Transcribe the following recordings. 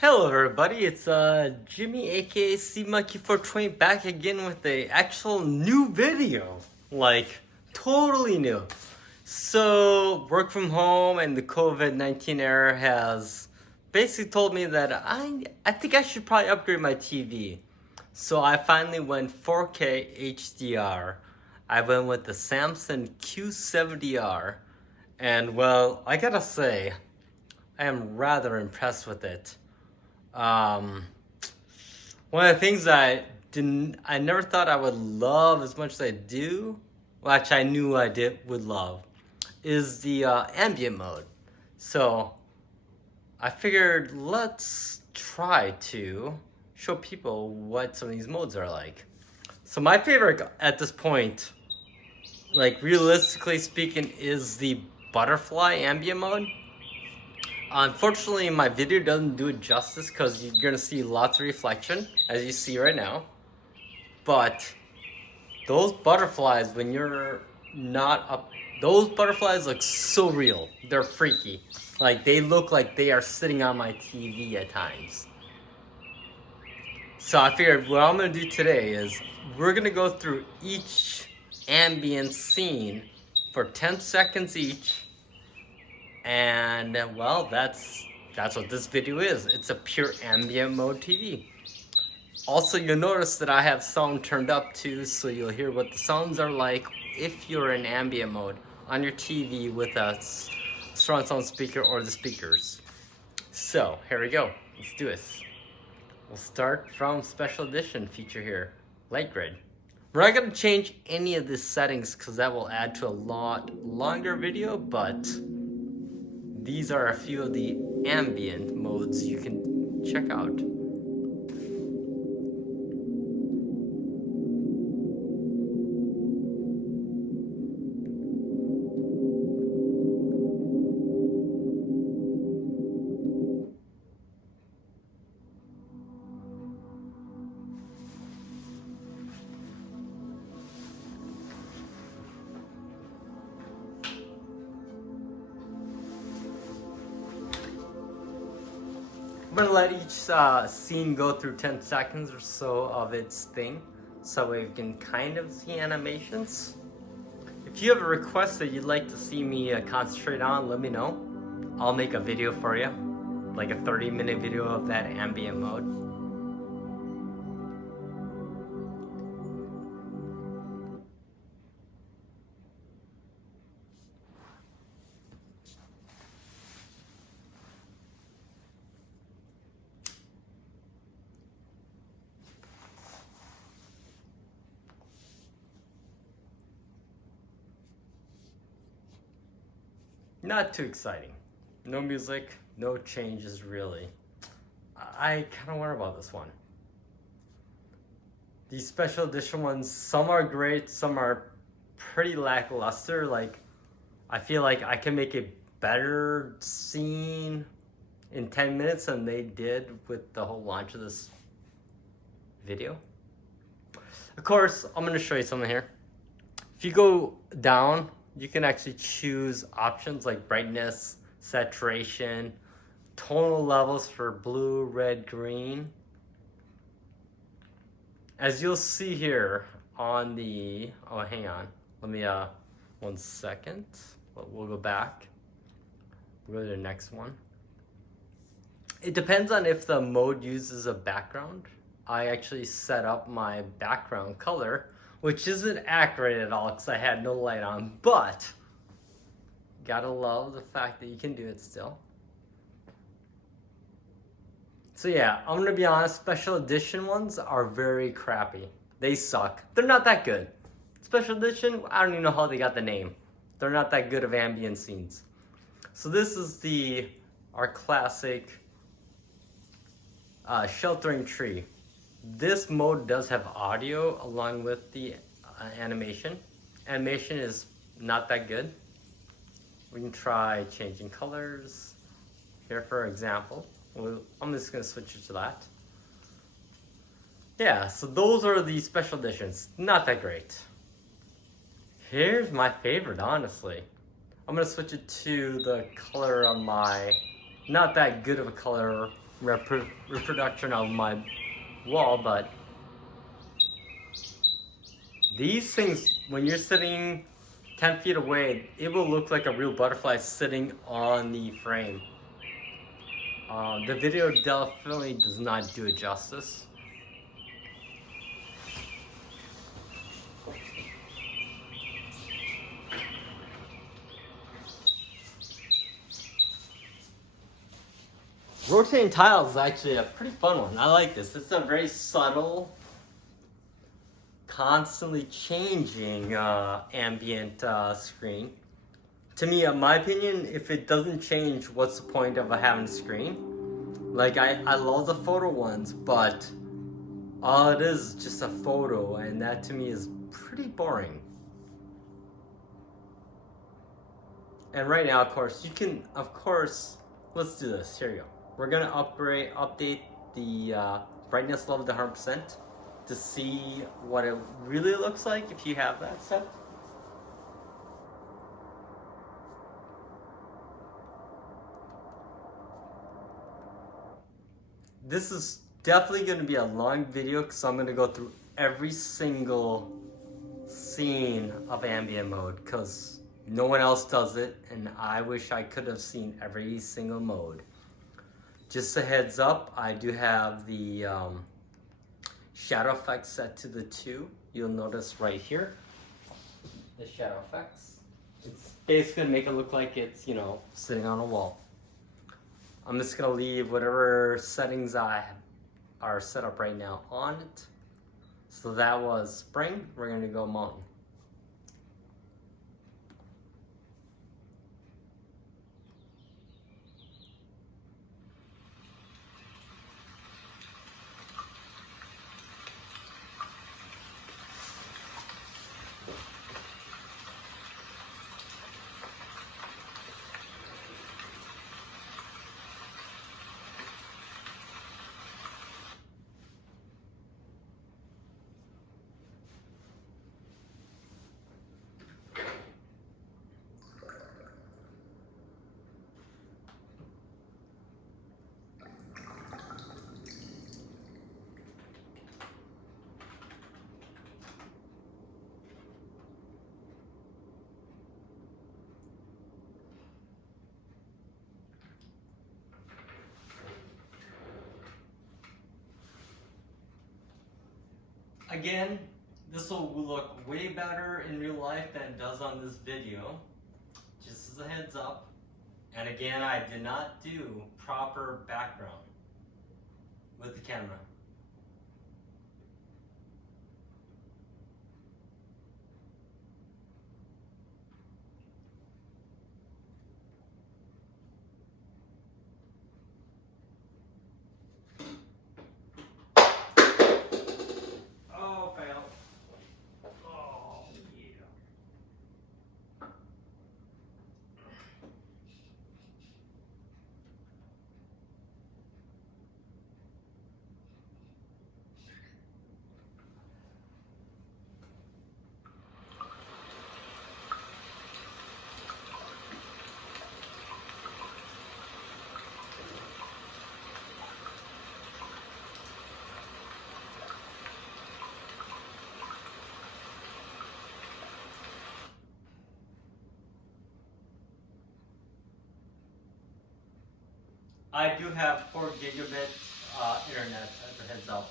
Hello everybody, it's Jimmy aka CMonkey420 back again with a actual new video. Like, totally new. So, work from home and the COVID-19 era has basically told me that I think I should probably upgrade my TV. So I finally went 4K HDR. I went with the Samsung Q70R. And well, I gotta say, I am rather impressed with it. Um, One of the things I never thought I would love as much as I do, well, actually I knew would love, is the ambient mode. So I figured let's try to show people what some of these modes are like. So my favorite at this point, like realistically speaking, is the butterfly ambient mode. Unfortunately, my video doesn't do it justice because you're gonna see lots of reflection, as you see right now. But those butterflies, when you're not up, those butterflies look so real. They're freaky. Like, they look like they are sitting on my TV at times. So I figured what I'm gonna do today is we're gonna go through each ambient scene for 10 seconds each. And well, that's what this video is. It's a pure ambient mode TV. Also, you'll notice that I have sound turned up too, so you'll hear what the sounds are like if you're in ambient mode on your TV with a surround sound speaker or the speakers. So here we go. Let's do this. We'll start from Special Edition feature here, light grid. We're not gonna change any of the settings because that will add to a lot longer video, but these are a few of the ambient modes you can check out. I'm gonna let each scene go through 10 seconds or so of its thing, so we can kind of see animations. If you have a request that you'd like to see me concentrate on, let me know. I'll make a video for you, like a 30-minute video of that ambient mode. Not too exciting. No music, no changes really. I kind of wonder about this one. These special edition ones, some are great, some are pretty lackluster. Like, I feel like I can make a better scene in 10 minutes than they did with the whole launch of this video. Of course, I'm gonna show you something here. If you go down, you can actually choose options like brightness, saturation, tonal levels for blue, red, green. As you'll see here on the, oh, hang on. Let me, 1 second. We'll go back. We'll go to the next one. It depends on if the mode uses a background. I actually set up my background color, which isn't accurate at all because I had no light on, but gotta love the fact that you can do it still. So yeah, I'm gonna be honest, special edition ones are very crappy. They suck. They're not that good. Special edition, I don't even know how they got the name. They're not that good of ambient scenes. So this is our classic sheltering tree. This mode does have audio along with the animation. Animation is not that good. We can try changing colors. Here, for example, I'm just gonna switch it to that. Yeah, so those are the special editions. Not that great. Here's my favorite, honestly. I'm gonna switch it to the color on my, not that good of a color reproduction of my wall, but these things, when you're sitting 10 feet away, it will look like a real butterfly sitting on the frame. The video definitely does not do it justice. Rotating tiles is actually a pretty fun one. I like this. It's a very subtle, constantly changing ambient screen. To me, in my opinion, if it doesn't change, what's the point of having a screen? Like, I love the photo ones, but all it is just a photo, and that to me is pretty boring. And right now, of course, you can, let's do this. Here you go. We're gonna update the brightness level to 100% to see what it really looks like if you have that set. This is definitely going to be a long video because I'm going to go through every single scene of ambient mode because no one else does it, and I wish I could have seen every single mode. Just a heads up, I do have the shadow effects set to the 2. You'll notice right here, the shadow effects. It's basically going to make it look like it's, you know, sitting on a wall. I'm just going to leave whatever settings I are set up right now on it. So that was spring, we're going to go mountain. Again, this will look way better in real life than it does on this video. Just as a heads up. And again, I did not do proper background with the camera. I do have 4 gigabit internet as a heads up.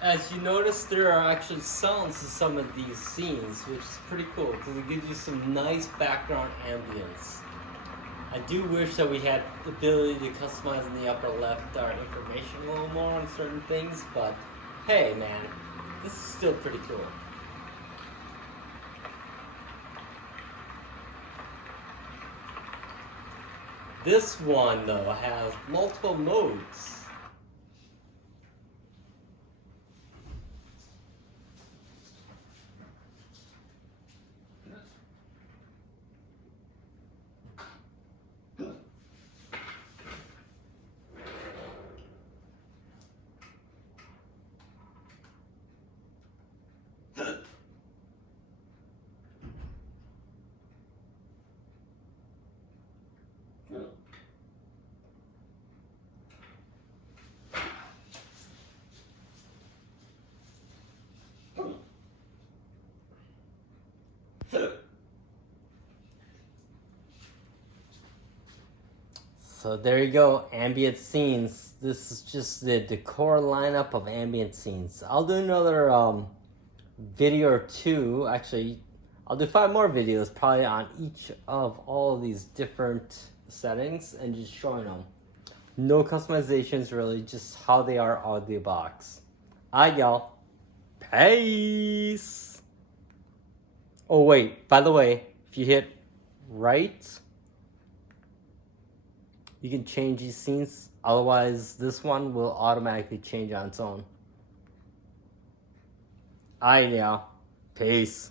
As you notice, there are actually sounds to some of these scenes, which is pretty cool because it gives you some nice background ambience. I do wish that we had the ability to customize in the upper left our information a little more on certain things, but hey man, this is still pretty cool. This one though has multiple modes. So there you go, Ambient Scenes. This is just the decor lineup of Ambient Scenes. I'll do another video or two. Actually, I'll do 5 more videos probably on each of all of these different settings and just showing them. No customizations really, just how they are out of the box. Alright y'all, peace! Oh wait, by the way, if you hit right, you can change these scenes, otherwise this one will automatically change on its own. Alright y'all, peace.